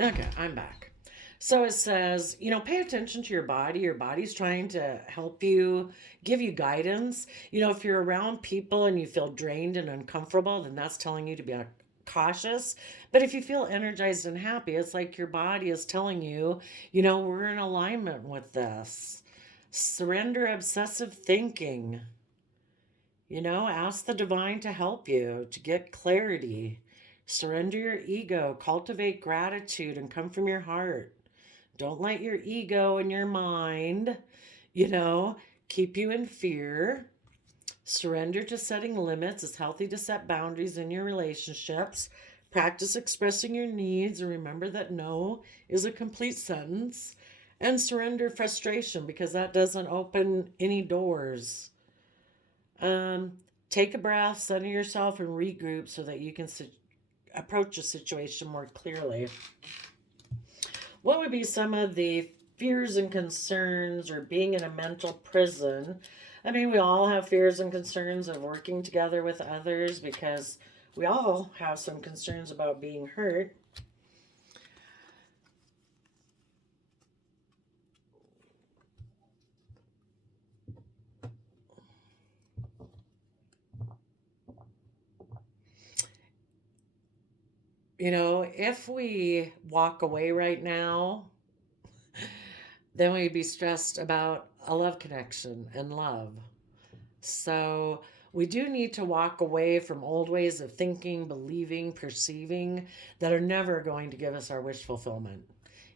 Okay, I'm back. So it says, pay attention to your body. Your body's trying to help you, give you guidance. If you're around people and you feel drained and uncomfortable, then that's telling you to be cautious. But if you feel energized and happy, it's like your body is telling you, we're in alignment with this. Surrender obsessive thinking. Ask the divine to help you to get clarity. Surrender your ego, cultivate gratitude, and come from your heart. Don't let your ego and your mind, you know, keep you in fear. Surrender to setting limits. It's healthy to set boundaries in your relationships. Practice expressing your needs and remember that no is a complete sentence. And surrender frustration because that doesn't open any doors. Um, Take a breath, center yourself, and regroup so that you can approach a situation more clearly. What would be some of the fears and concerns or being in a mental prison? I mean, we all have fears and concerns of working together with others because we all have some concerns about being hurt. If we walk away right now, then we'd be stressed about a love connection and love. So we do need to walk away from old ways of thinking, believing, perceiving that are never going to give us our wish fulfillment.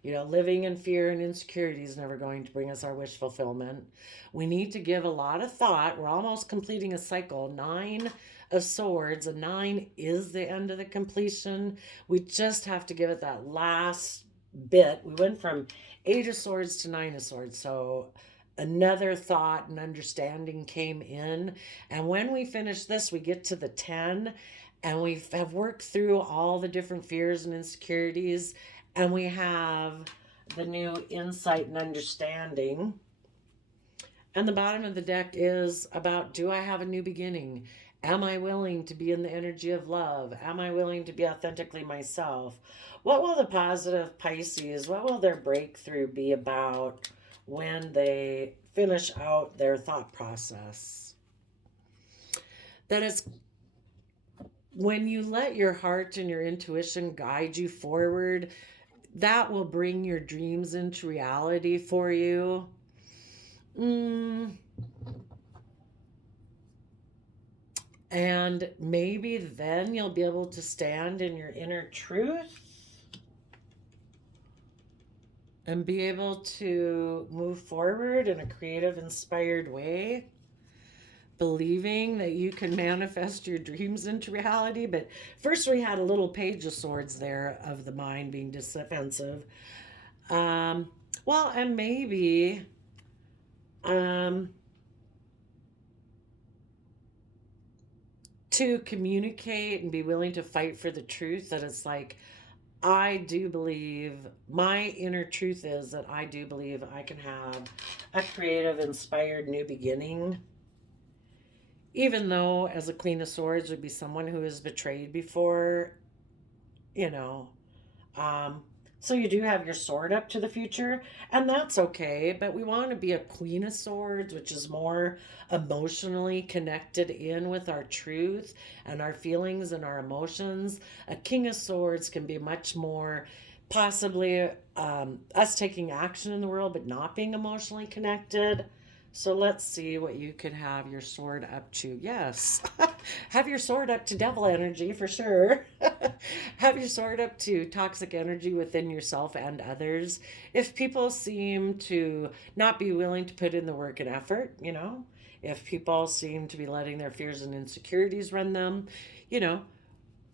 Living in fear and insecurity is never going to bring us our wish fulfillment. We need to give a lot of thought. We're almost completing a cycle. Nine of Swords, a nine is the end of the completion. We just have to give it that last bit. We went from Eight of Swords to Nine of Swords. So another thought and understanding came in. And when we finish this, we get to the 10 and we have worked through all the different fears and insecurities. And we have the new insight and understanding. And the bottom of the deck is about, do I have a new beginning? Am I willing to be in the energy of love? Am I willing to be authentically myself? What will the positive Pisces, what will their breakthrough be about when they finish out their thought process? That is when you let your heart and your intuition guide you forward, that will bring your dreams into reality for you. Mm, and maybe then you'll be able to stand in your inner truth and be able to move forward in a creative, inspired way, believing that you can manifest your dreams into reality. But first, we had a little page of swords there of the mind being defensive. Um, well, and maybe um, to communicate and be willing to fight for the truth that it's like, I do believe my inner truth is that I do believe I can have a creative, inspired new beginning. Even though, as a Queen of Swords, would be someone who has betrayed before, you know, Um, so you do have your sword up to the future, and that's okay. But we want to be a Queen of Swords, which is more emotionally connected in with our truth and our feelings and our emotions. A King of Swords can be much more possibly us taking action in the world, but not being emotionally connected. So let's see what you could have your sword up to. Yes, have your sword up to devil energy for sure. Have your sword up to toxic energy within yourself and others. If people seem to not be willing to put in the work and effort, if people seem to be letting their fears and insecurities run them, you know,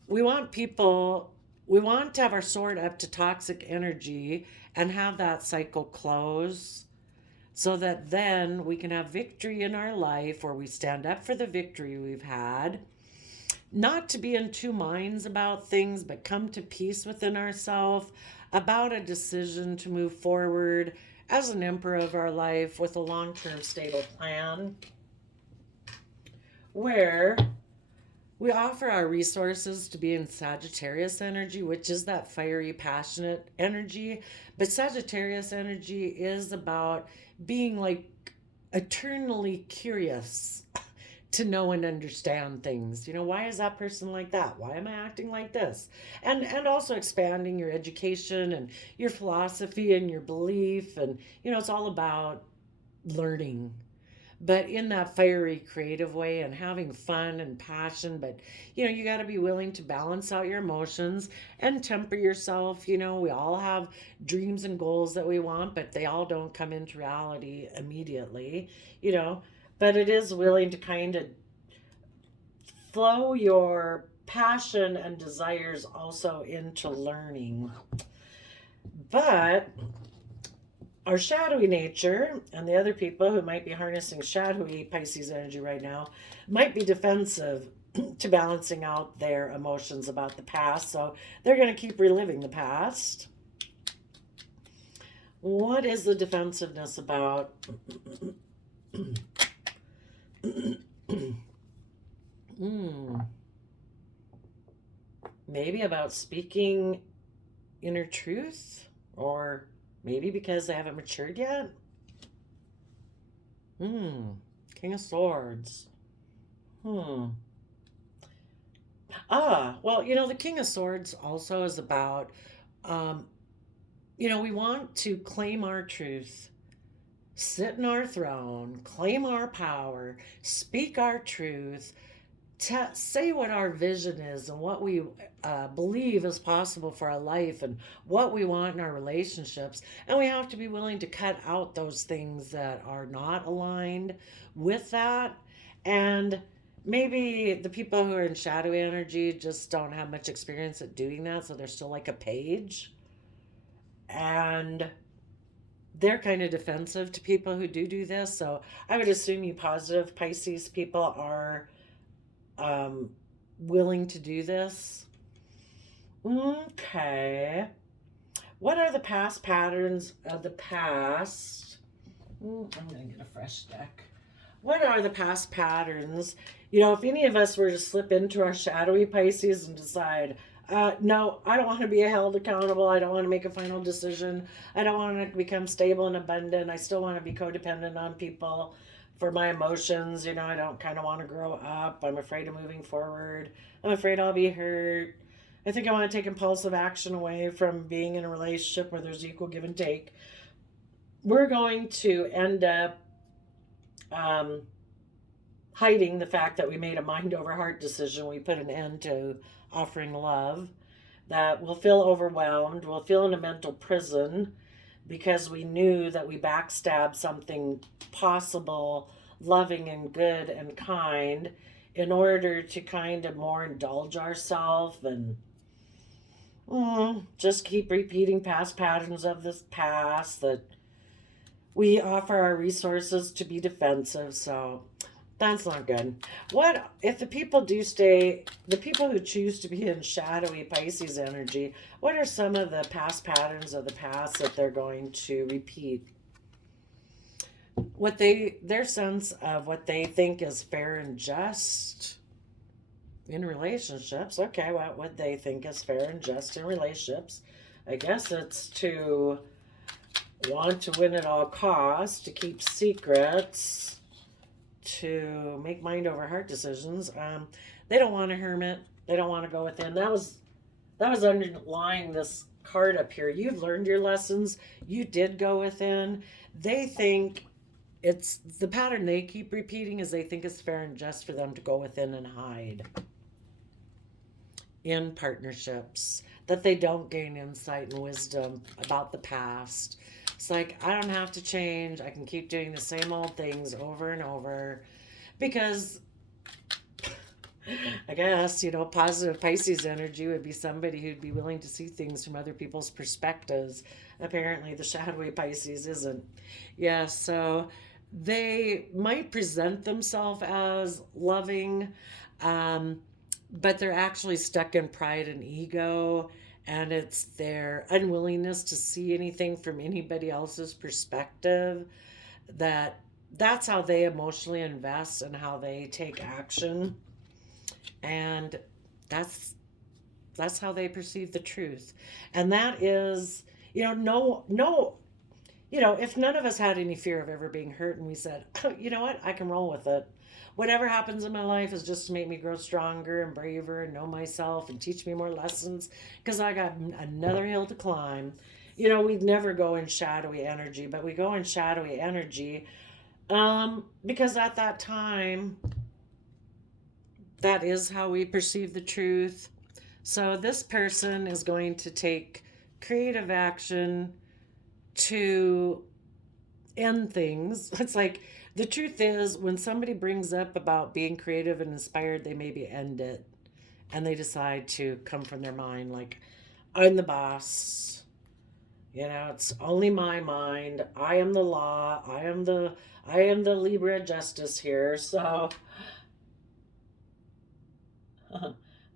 we want people, we want to have our sword up to toxic energy and have that cycle close so that then we can have victory in our life where we stand up for the victory we've had. Not to be in two minds about things, but come to peace within ourselves about a decision to move forward as an emperor of our life with a long term stable plan where We offer our resources to be in Sagittarius energy, which is that fiery, passionate energy. But Sagittarius energy is about being like eternally curious to know and understand things. Why is that person like that? Why am I acting like this? And also expanding your education and your philosophy and your belief, and it's all about learning, but in that fiery creative way and having fun and passion. But you got to be willing to balance out your emotions and temper yourself. We all have dreams and goals that we want, but they all don't come into reality immediately. you know but it is willing to kind of flow your passion and desires also into learning. But our shadowy nature and the other people who might be harnessing shadowy Pisces energy right now might be defensive to balancing out their emotions about the past. So they're going to keep reliving the past. What is the defensiveness about? Maybe about speaking inner truth, or maybe because they haven't matured yet. King of Swords. Well, the King of Swords also is about, we want to claim our truth, sit in our throne, claim our power, speak our truth, say what our vision is and what we believe is possible for our life and what we want in our relationships. And we have to be willing to cut out those things that are not aligned with that. And maybe the people who are in shadowy energy just don't have much experience at doing that, so they're still like a page. And they're kind of defensive to people who do this. So I would assume you positive Pisces people are willing to do this. Okay. What are the past patterns of the past? I'm going to get a fresh deck. What are the past patterns? If any of us were to slip into our shadowy Pisces and decide, no, I don't want to be held accountable. I don't want to make a final decision. I don't want to become stable and abundant. I still want to be codependent on people for my emotions. I don't kind of want to grow up. I'm afraid of moving forward. I'm afraid I'll be hurt. I think I want to take impulsive action away from being in a relationship where there's equal give and take. We're going to end up hiding the fact that we made a mind over heart decision. We put an end to offering love. That we'll feel overwhelmed. We'll feel in a mental prison because we knew that we backstabbed something possible, loving and good and kind, in order to kind of more indulge ourselves and just keep repeating past patterns of this past, that we offer our resources to be defensive. So that's not good. What if the people who choose to be in shadowy Pisces energy, what are some of the past patterns of the past that they're going to repeat? Their sense of what they think is fair and just in relationships. Okay, what would they think is fair and just in relationships? I guess it's to want to win at all costs, to keep secrets, to make mind over heart decisions. They don't want a hermit. They don't want to go within. That was underlying this card up here. You've learned your lessons. You did go within. They think it's the pattern they keep repeating is they think it's fair and just for them to go within and hide in partnerships, that they don't gain insight and wisdom about the past. It's like, I don't have to change. I can keep doing the same old things over and over because I guess, positive Pisces energy would be somebody who'd be willing to see things from other people's perspectives. Apparently, the shadowy Pisces isn't. Yeah, so they might present themselves as loving, but they're actually stuck in pride and ego, and it's their unwillingness to see anything from anybody else's perspective. That's how they emotionally invest and how they take action. And that's how they perceive the truth. And that is, no, if none of us had any fear of ever being hurt and we said, oh, you know what, I can roll with it. Whatever happens in my life is just to make me grow stronger and braver and know myself and teach me more lessons because I got another hill to climb. We'd never go in shadowy energy, but we go in shadowy energy because at that time, that is how we perceive the truth. So this person is going to take creative action to end things. It's like the truth is when somebody brings up about being creative and inspired, they maybe end it and they decide to come from their mind like, I'm the boss. It's only my mind. I am the law. I am the Libra justice here. So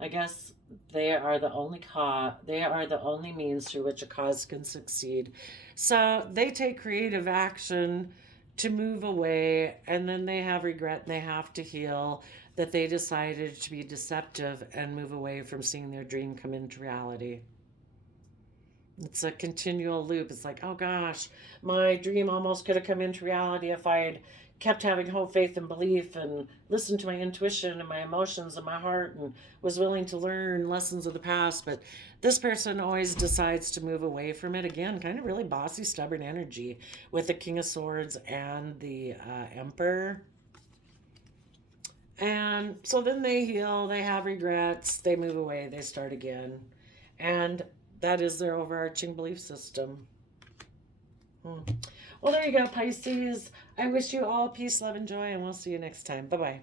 I guess they are the only means through which a cause can succeed. So they take creative action to move away, and then they have regret and they have to heal that they decided to be deceptive and move away from seeing their dream come into reality. It's a continual loop. It's like, oh gosh, my dream almost could have come into reality if I had kept having hope, faith, and belief and listened to my intuition and my emotions and my heart and was willing to learn lessons of the past. But this person always decides to move away from it again, kind of really bossy, stubborn energy with the King of Swords and the Emperor. And so then they heal, they have regrets, they move away, they start again. And that is their overarching belief system. Well, there you go, Pisces. I wish you all peace, love, and joy, and we'll see you next time. Bye bye.